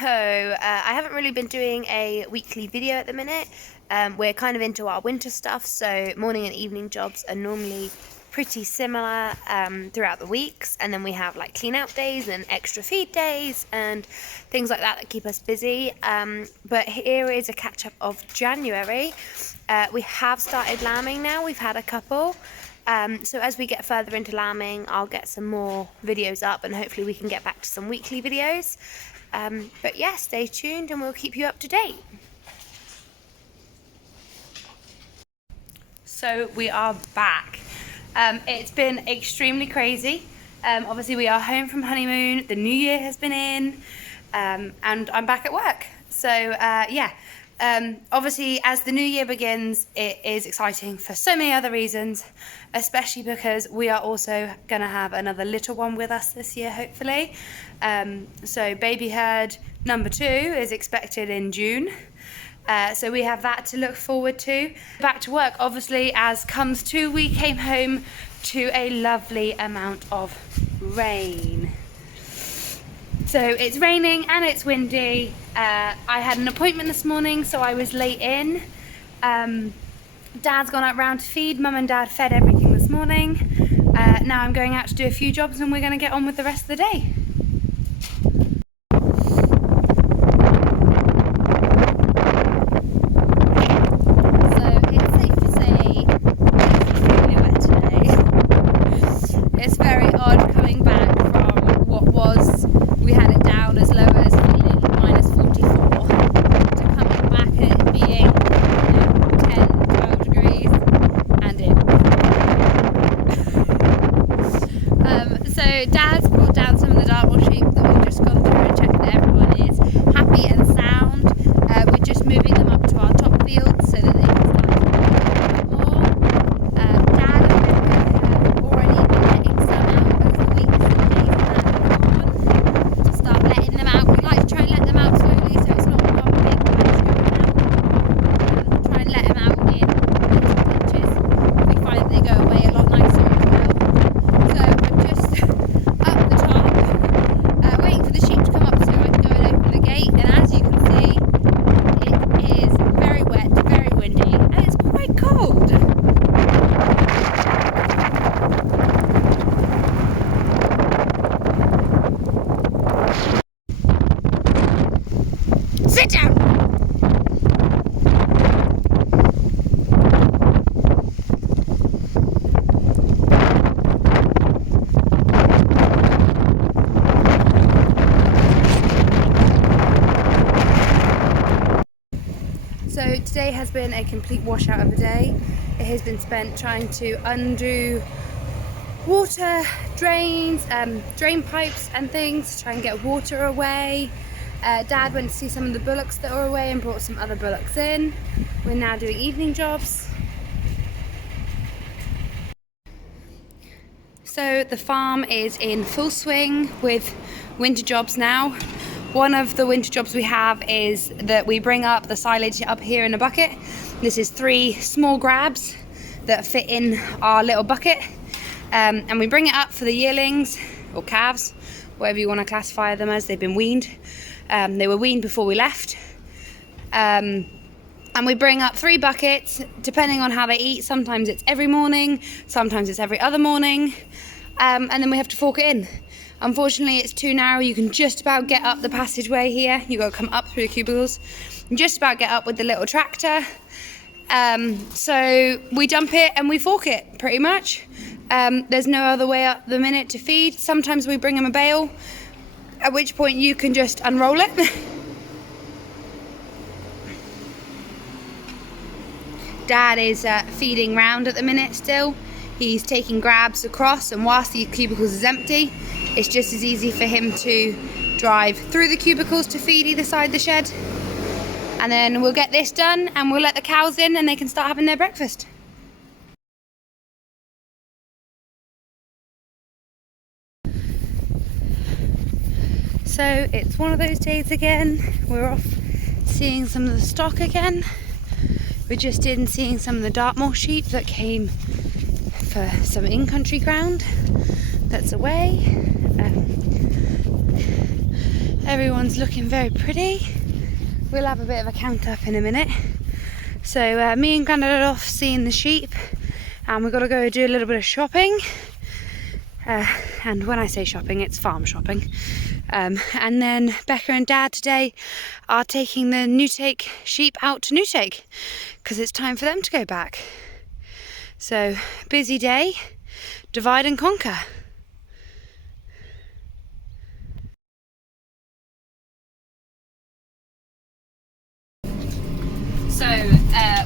I haven't really been doing a weekly video at the minute. We're kind of into our winter stuff, so morning and evening jobs are normally pretty similar throughout the weeks, and then we have like clean out days and extra feed days and things like that keep us busy. But here is a catch up of January. We have started lambing now. We've had a couple. So as we get further into lambing, I'll get some more videos up and hopefully we can get back to some weekly videos. But yeah, stay tuned and we'll keep you up to date. So we are back. It's been extremely crazy. Obviously we are home from honeymoon, the new year has been in, and I'm back at work. So yeah. Obviously, as the new year begins, it is exciting for so many other reasons, especially because we are also going to have another little one with us this year, hopefully. So baby herd number 2 is expected in June. So we have that to look forward to. Back to work, obviously, as comes to, we came home to a lovely amount of rain. So it's raining and it's windy. I had an appointment this morning, so I was late in. Dad's gone out round to feed. Mum and Dad fed everything this morning. Now I'm going out to do a few jobs and we're going to get on with the rest of the day. So it's safe to say it's extremely wet today. It's very odd coming back from what was, we had it down as low as feeling minus 44 to coming back and it being 10, 12 degrees and it so Dad's brought down some of the Dartmoor sheep that we've just gone through and checked that everyone is happy and sound. We're just moving them up to our top field so that they can start to a bit more. Dad and Rebecca have already been letting some out as the weeks and days have gone. To start letting them out. We like to try and let them out slowly so it's not one big bunch going out. Try and let them out in little bunches. We find that they go away a lot nicer as well. So I'm just up the top, waiting for the sheep to come up so I can go and open the gate. And as you can see, it is very wet, very windy, and it's quite cold. Sit down! So today has been a complete washout of a day. It has been spent trying to undo water drains, drain pipes and things, to try and get water away. Dad went to see some of the bullocks that were away and brought some other bullocks in. We're now doing evening jobs. So the farm is in full swing with winter jobs now. One of the winter jobs we have is that we bring up the silage up here in a bucket. This is 3 small grabs that fit in our little bucket. And we bring it up for the yearlings, or calves, whatever you want to classify them as. They've been weaned. They were weaned before we left. And we bring up 3 buckets, depending on how they eat. Sometimes it's every morning, sometimes it's every other morning. And then we have to fork it in. Unfortunately, it's too narrow. You can just about get up the passageway here. You've got to come up through the cubicles. And just about get up with the little tractor. So we dump it and we fork it, pretty much. There's no other way up the minute to feed. Sometimes we bring them a bale, at which point you can just unroll it. Dad is feeding round at the minute still. He's taking grabs across, and whilst the cubicles is empty, it's just as easy for him to drive through the cubicles to feed either side of the shed. And then we'll get this done and we'll let the cows in and they can start having their breakfast. So it's one of those days again. We're off seeing some of the stock again. We're just in seeing some of the Dartmoor sheep that came for some in-country ground that's away. everyone's looking very pretty. We'll have a bit of a count up in a minute. So me and Grandad are off seeing the sheep, and we've got to go do a little bit of shopping. And when I say shopping, it's farm shopping. And then Becca and Dad today are taking the Newtake sheep out to Newtake because it's time for them to go back. So busy day, divide and conquer. So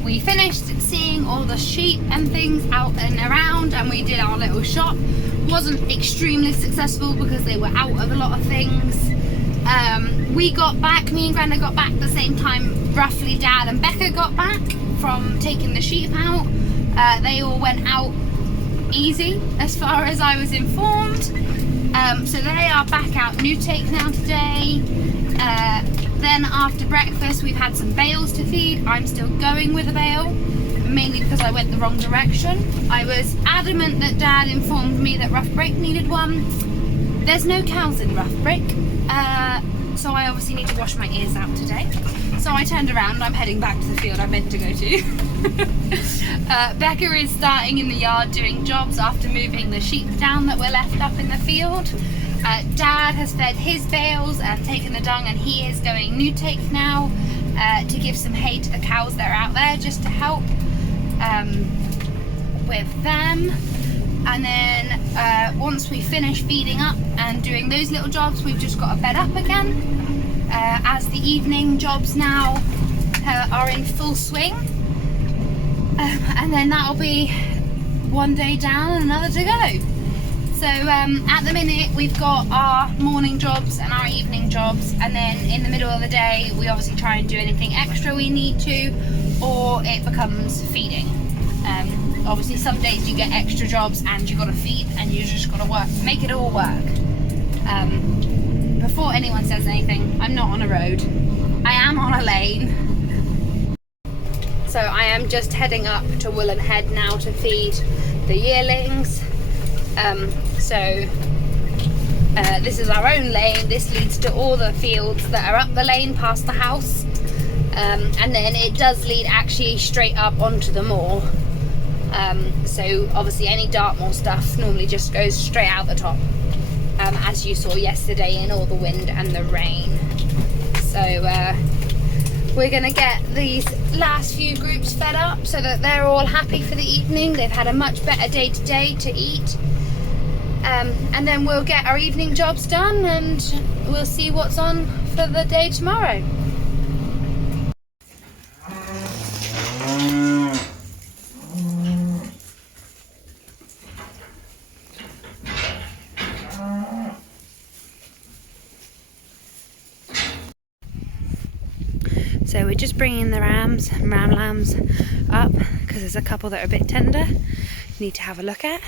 we finished seeing all the sheep and things out and around, and we did our little shop. Wasn't extremely successful because they were out of a lot of things. We got back, me and Grandad got back the same time roughly Dad and Becca got back from taking the sheep out. They all went out easy as far as I was informed. So they are back out Newtake now today. Then after breakfast we've had some bales to feed. I'm still going with a bale, mainly because I went the wrong direction. I was adamant that Dad informed me that Rough Break needed one. There's no cows in Rough Break, so I obviously need to wash my ears out today. So I turned around, I'm heading back to the field I meant to go to. Becca is starting in the yard doing jobs after moving the sheep down that were left up in the field. Dad has fed his bales and taken the dung, and he is going Newtake now to give some hay to the cows that are out there just to help with them. And then once we finish feeding up and doing those little jobs, we've just got to bed up again as the evening jobs now are in full swing. And then that'll be one day down and another to go. So at the minute we've got our morning jobs and our evening jobs, and then in the middle of the day we obviously try and do anything extra we need to, or it becomes feeding. Obviously some days you get extra jobs and you got to feed, and you just got to work, make it all work. Before anyone says anything, I'm not on a road, I am on a lane. So I am just heading up to Moorland Head now to feed the yearlings. This is our own lane. This leads to all the fields that are up the lane past the house, and then it does lead actually straight up onto the moor. So obviously any Dartmoor stuff normally just goes straight out the top, as you saw yesterday in all the wind and the rain. So we're gonna get these last few groups fed up so that they're all happy for the evening. They've had a much better day today to eat. And then we'll get our evening jobs done, and we'll see what's on for the day tomorrow. So we're just bringing the ram lambs up because there's a couple that are a bit tender, need to have a look at.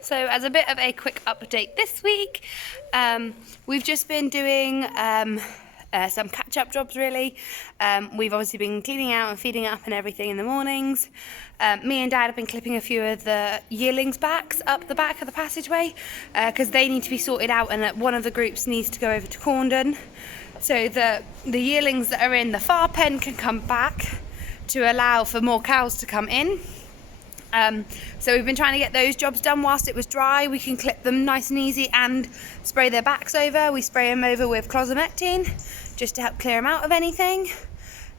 So as a bit of a quick update this week, we've just been doing some catch-up jobs really. We've obviously been cleaning out and feeding up and everything in the mornings. Me and Dad have been clipping a few of the yearlings' backs up the back of the passageway because they need to be sorted out, and one of the groups needs to go over to Corndon so that the yearlings that are in the far pen can come back to allow for more cows to come in. So we've been trying to get those jobs done whilst it was dry. We can clip them nice and easy and spray their backs over. We spray them over with closamectine just to help clear them out of anything.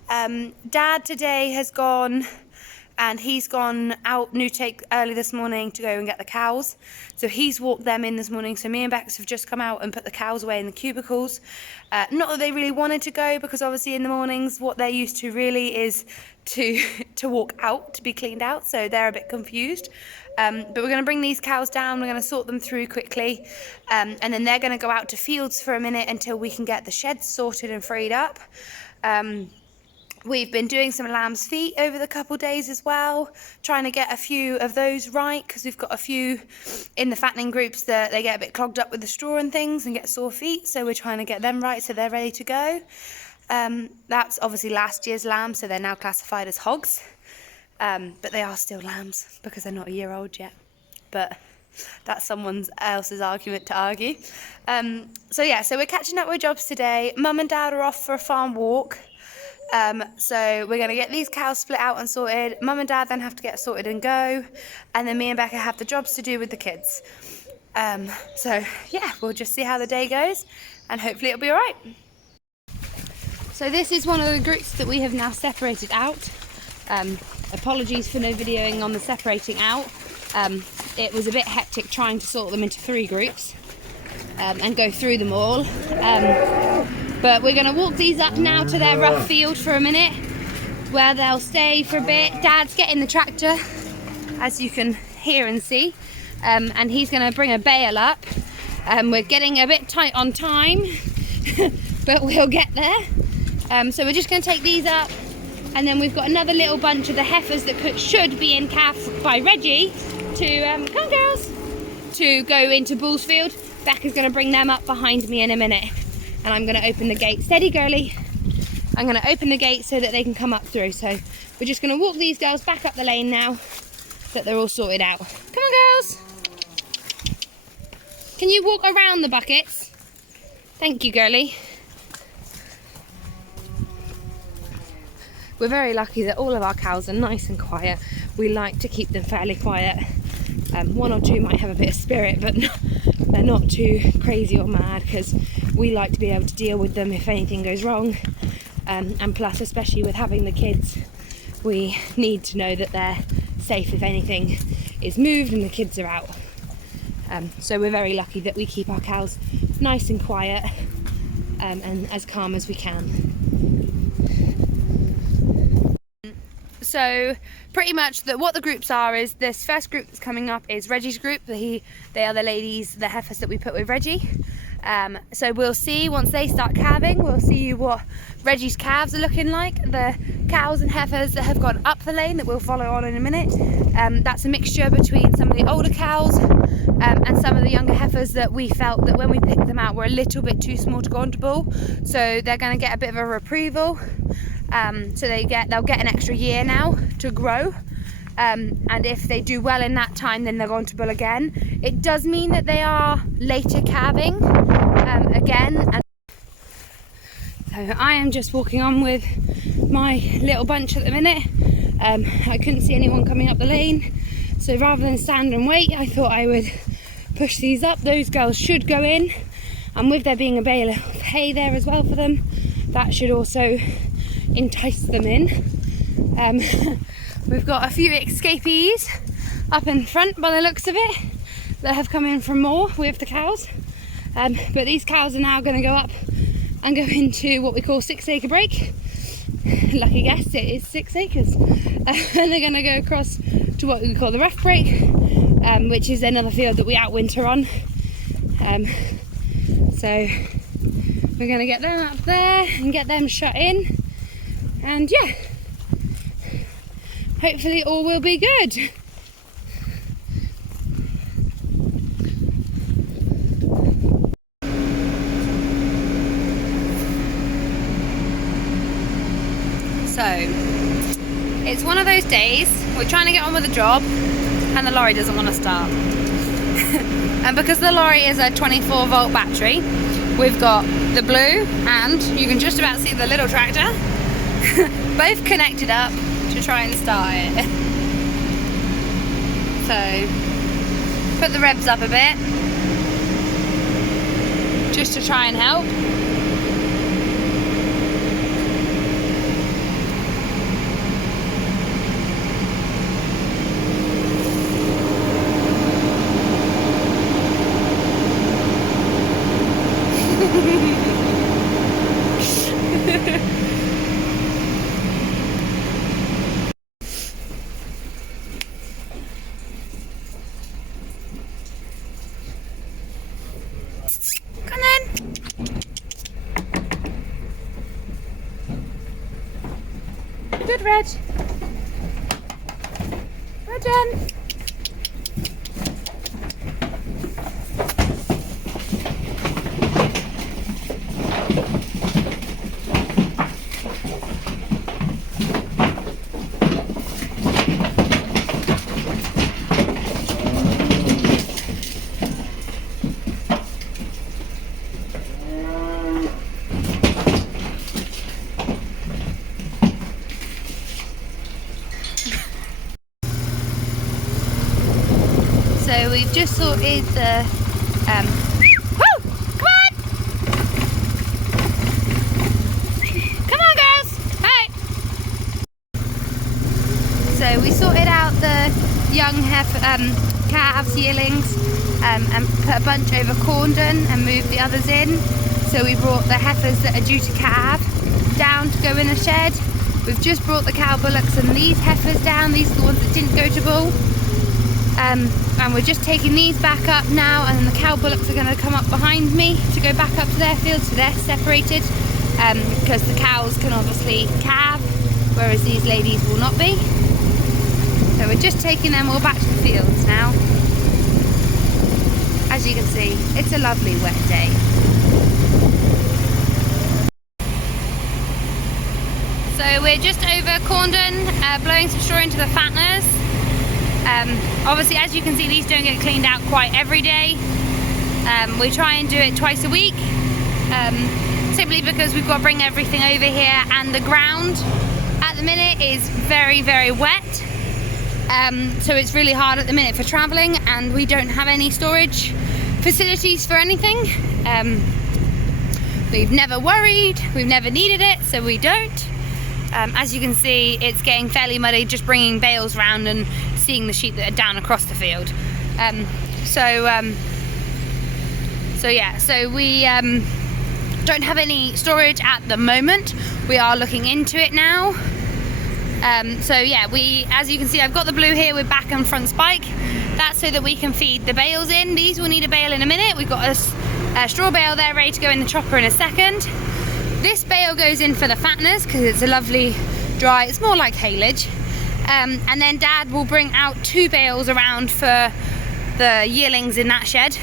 Dad today has gone, and he's gone out Newtake early this morning to go and get the cows. So he's walked them in this morning. So me and Bex have just come out and put the cows away in the cubicles. Not that they really wanted to go, because obviously in the mornings what they're used to really is to walk out, to be cleaned out. So they're a bit confused. But we're going to bring these cows down. We're going to sort them through quickly. And then they're going to go out to fields for a minute until we can get the sheds sorted and freed up. We've been doing some lamb's feet over the couple days as well, trying to get a few of those right, because we've got a few in the fattening groups that they get a bit clogged up with the straw and things and get sore feet, so we're trying to get them right so they're ready to go. That's obviously last year's lambs, so they're now classified as hogs, but they are still lambs because they're not a year old yet, but that's someone else's argument to argue. So yeah, so we're catching up with jobs today. Mum and Dad are off for a farm walk. So we're going to get these cows split out and sorted. Mum and Dad then have to get sorted and go. And then me and Becca have the jobs to do with the kids. So yeah, we'll just see how the day goes and hopefully it'll be all right. So this is one of the groups that we have now separated out. Apologies for no videoing on the separating out. It was a bit hectic trying to sort them into 3 groups and go through them all. But we're going to walk these up now to their rough field for a minute, where they'll stay for a bit. Dad's getting the tractor, as you can hear and see, and he's going to bring a bale up. We're getting a bit tight on time, but we'll get there. So we're just going to take these up, and then we've got another little bunch of the heifers that should be in calf by Reggie to, come on girls, to go into Bullsfield. Becca's going to bring them up behind me in a minute. And I'm going to open the gate. Steady, girly. I'm going to open the gate so that they can come up through. So we're just going to walk these girls back up the lane now that they're all sorted out. Come on, girls. Can you walk around the buckets? Thank you, girly. We're very lucky that all of our cows are nice and quiet. We like to keep them fairly quiet. 1 or 2 might have a bit of spirit, but they're not too crazy or mad, because we like to be able to deal with them if anything goes wrong. And plus, especially with having the kids, we need to know that they're safe if anything is moved and the kids are out. So we're very lucky that we keep our cows nice and quiet and as calm as we can. So pretty much what the groups are is, this first group that's coming up is Reggie's group. They are the ladies, the heifers that we put with Reggie. So we'll see once they start calving, we'll see what Reggie's calves are looking like. The cows and heifers that have gone up the lane that we'll follow on in a minute. That's a mixture between some of the older cows and some of the younger heifers that we felt that when we picked them out were a little bit too small to go onto bull. So they're going to get a bit of a retrieval. So they'll get an extra year now to grow, and if they do well in that time, then they're going to bull again. It does mean that they are later calving again. And so I am just walking on with my little bunch at the minute. I couldn't see anyone coming up the lane, so rather than stand and wait, I thought I would push these up. Those girls should go in, and with there being a bale of hay there as well for them, that should also entice them in. We've got a few escapees up in front by the looks of it that have come in from Moor with the cows, but these cows are now going to go up and go into what we call 6 acre break. Lucky guess, it is 6 acres. And they're going to go across to what we call the rough break, which is another field that we outwinter on. So we're going to get them up there and get them shut in. And yeah, hopefully all will be good. So, it's one of those days, we're trying to get on with the job and the lorry doesn't want to start. And because the lorry is a 24 volt battery, we've got the blue and you can just about see the little tractor both connected up to try and start it. So put the revs up a bit just to try and help. Come on. Good, Reg. Well done. So we've just sorted the, woo! Come on! Come on, girls! Hey! So we sorted out the young calves, yearlings, and put a bunch over Corndon and moved the others in. So we brought the heifers that are due to calve down to go in the shed. We've just brought the cow bullocks and these heifers down. These are the ones that didn't go to bull. And we're just taking these back up now, and then the cow bullocks are going to come up behind me to go back up to their field, so they're separated because the cows can obviously calve, whereas these ladies will not be. So we're just taking them all back to the fields now. As you can see, it's a lovely wet day. So we're just over Corndon, blowing some straw into the fatteners. Obviously, as you can see, these don't get cleaned out quite every day. We try and do it twice a week, simply because we've got to bring everything over here, and the ground at the minute is very, very wet. So it's really hard at the minute for travelling, and we don't have any storage facilities for anything. We've never worried, we've never needed it, so we don't. As you can see, it's getting fairly muddy just bringing bales around and seeing the sheep that are down across the field. So we don't have any storage at the moment. We are looking into it now. As you can see, I've got the blue here with back and front spike. That's so that we can feed the bales in. These will need a bale in a minute. We've got a straw bale there ready to go in the chopper in a second. This bale goes in for the fatteners because it's a lovely dry, it's more like haylage. And then Dad will bring out 2 bales around for the yearlings in that shed,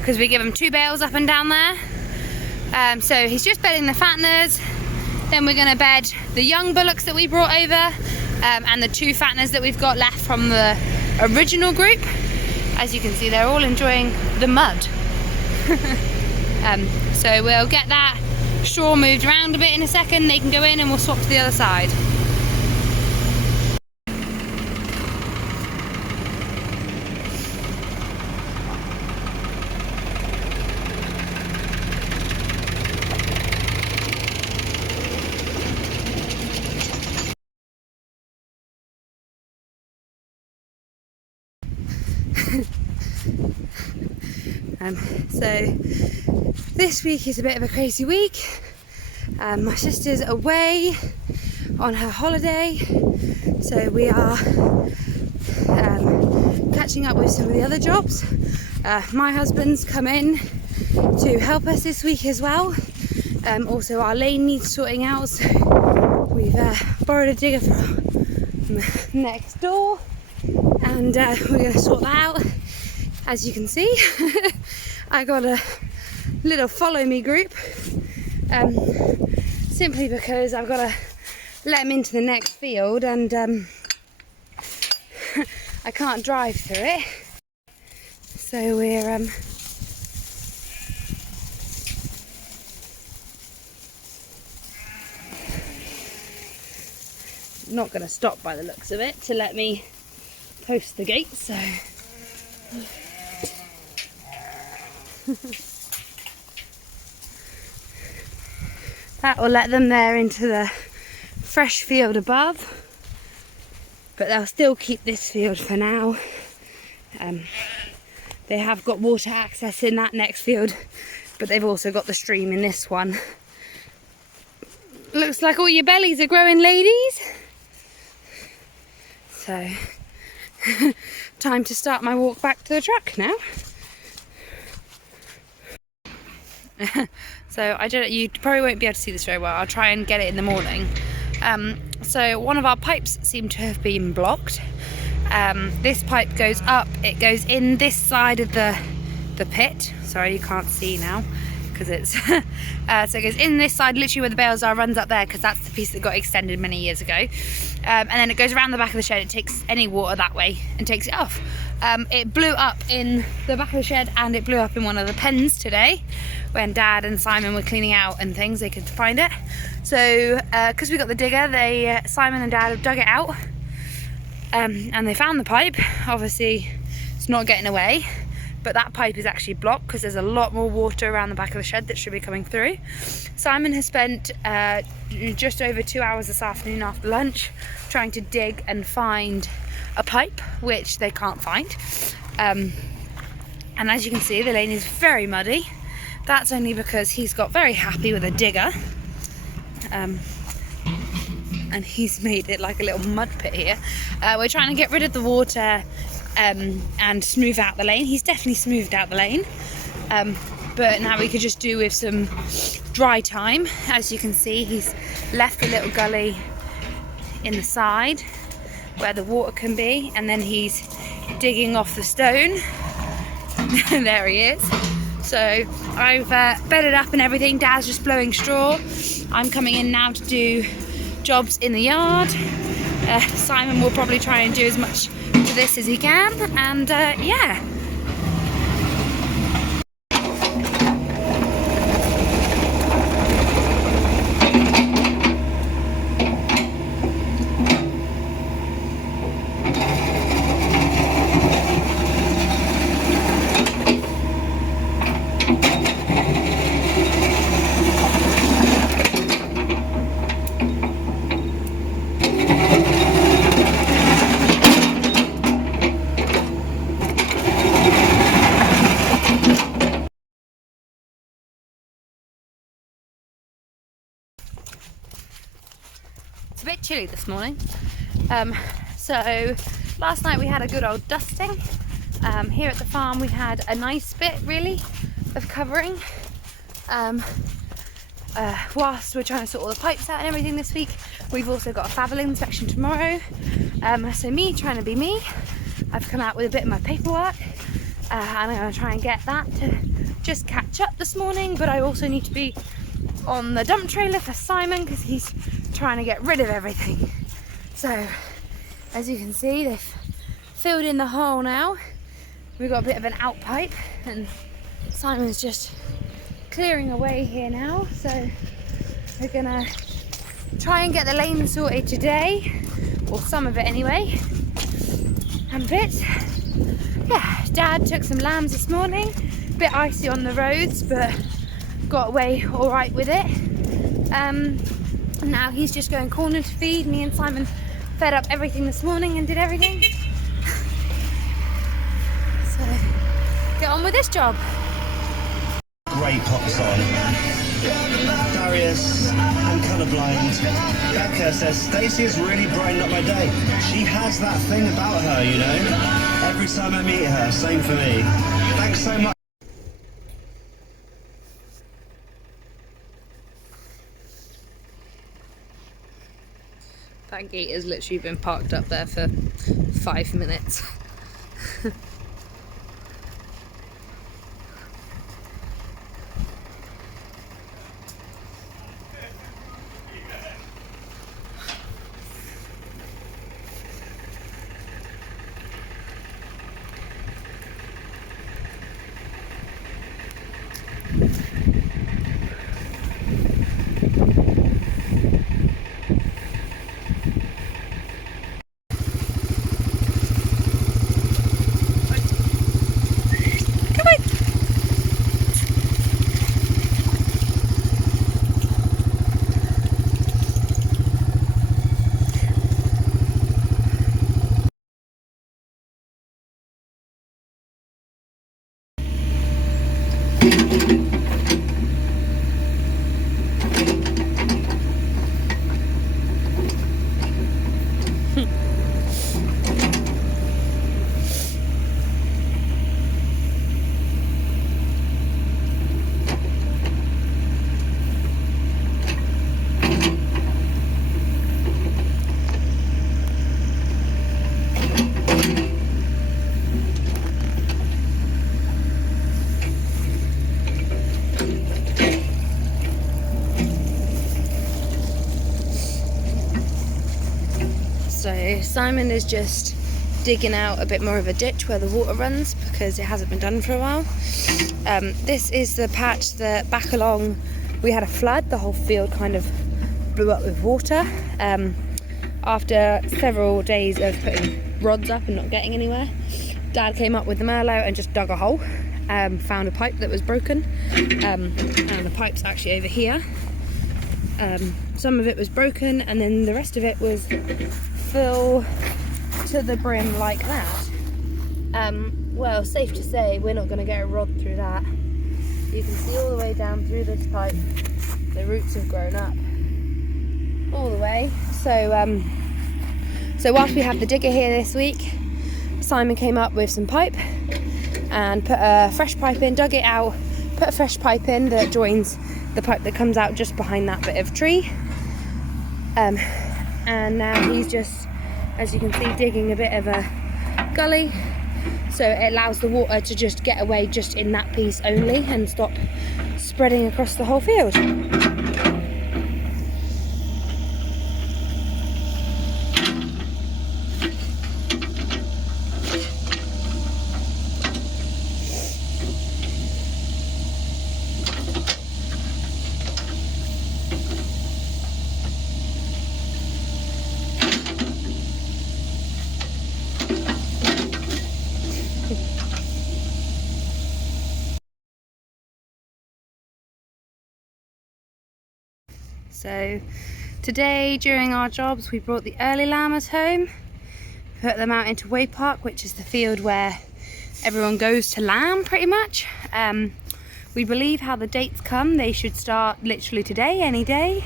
because we give them 2 bales up and down there. So he's just bedding the fatteners. Then we're going to bed the young bullocks that we brought over, and the 2 fatteners that we've got left from the original group. As you can see, they're all enjoying the mud. So we'll get that straw moved around a bit in a second. They can go in and we'll swap to the other side. So this week is a bit of a crazy week. My sister's away on her holiday, so we are catching up with some of the other jobs. My husband's come in to help us this week as well. Also our lane needs sorting out, so we've borrowed a digger from next door, and we're going to sort that out. As you can see, I got a little follow me group, simply because I've got to let them into the next field, and I can't drive through it. So we're not going to stop by the looks of it to let me post the gate, so that will let them there into the fresh field above, but they'll still keep this field for now. They have got water access in that next field, but they've also got the stream in this one. Looks like all your bellies are growing, ladies. So time to start my walk back to the truck now. So I don't, you probably won't be able to see this very well. I'll try and get it in the morning. So one of our pipes seemed to have been blocked. This pipe goes up, it goes in this side of the pit. Sorry, you can't see now because it's so it goes in this side, literally where the bales are, runs up there because that's the piece that got extended many years ago, and then it goes around the back of the shed. It takes any water that way and takes it off. It blew up in the back of the shed and it blew up in one of the pens today when Dad and Simon were cleaning out and things. They could find it, so because we got the digger, Simon and Dad have dug it out, and they found the pipe. Obviously it's not getting away, but that pipe is actually blocked because there's a lot more water around the back of the shed that should be coming through. Simon has spent just over 2 hours this afternoon after lunch trying to dig and find a pipe, which they can't find. And as you can see, the lane is very muddy. That's only because he's got very happy with a digger. And he's made it like a little mud pit here. We're trying to get rid of the water and smooth out the lane. He's definitely smoothed out the lane, but now we could just do with some dry time. As you can see, he's left a little gully in the side where the water can be, and then he's digging off the stone. There he is. So I've bedded up and everything. Dad's just blowing straw. I'm coming in now to do jobs in the yard. Simon will probably try and do as much to this as he can, and yeah. It's a bit chilly this morning, so last night we had a good old dusting. Here at the farm we had a nice bit really of covering, whilst we're trying to sort all the pipes out and everything this week. We've also got a Familymoon inspection tomorrow, so me trying to be me, I've come out with a bit of my paperwork, and I'm going to try and get that to just catch up this morning. But I also need to be on the dump trailer for Simon because he's trying to get rid of everything. So as you can see, they've filled in the hole now. We've got a bit of an out pipe and Simon's just clearing away here now. So we're gonna try and get the lane sorted today, or some of it anyway. And a bit, yeah, Dad took some lambs this morning, a bit icy on the roads, but got away all right with it. Now he's just going corner to feed. Me and Simon fed up everything this morning and did everything. So get on with this job. Great pops on. Darius, I'm colourblind. Becca says Stacey has really brightened up my day. She has that thing about her, you know. Every time I meet her, same for me. Thanks so much. That gate has literally been parked up there for 5 minutes. So Simon is just digging out a bit more of a ditch where the water runs because it hasn't been done for a while. This is the patch that back along we had a flood. The whole field kind of blew up with water. After several days of putting rods up and not getting anywhere, Dad came up with the Merlot and just dug a hole. Found a pipe that was broken, and the pipe's actually over here. Some of it was broken and then the rest of it was full to the brim like that. Well, safe to say we're not going to get a rod through that. You can see all the way down through this pipe the roots have grown up all the way. So whilst we have the digger here this week, Simon came up with some pipe and put a fresh pipe in, dug it out, put a fresh pipe in that joins the pipe that comes out just behind that bit of tree. And now he's just, as you can see, digging a bit of a gully, so it allows the water to just get away just in that piece only and stop spreading across the whole field. So today during our jobs we brought the early lambers home, put them out into Way Park, which is the field where everyone goes to lamb pretty much. We believe how the dates come, they should start literally today, any day.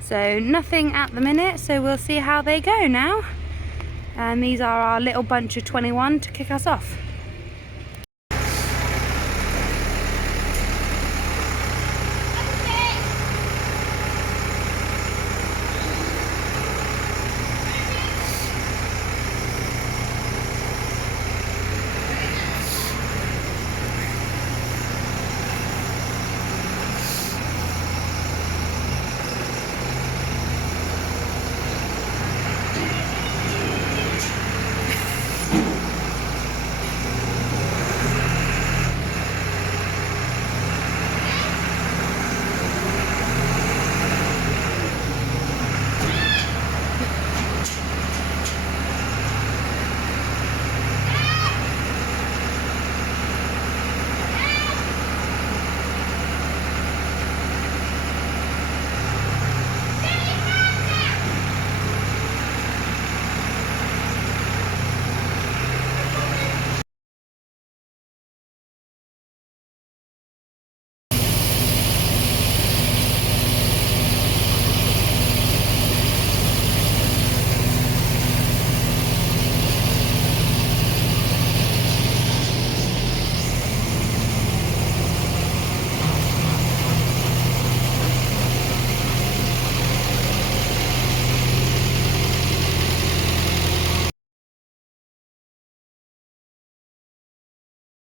So nothing at the minute, so we'll see how they go now. And these are our little bunch of 21 to kick us off.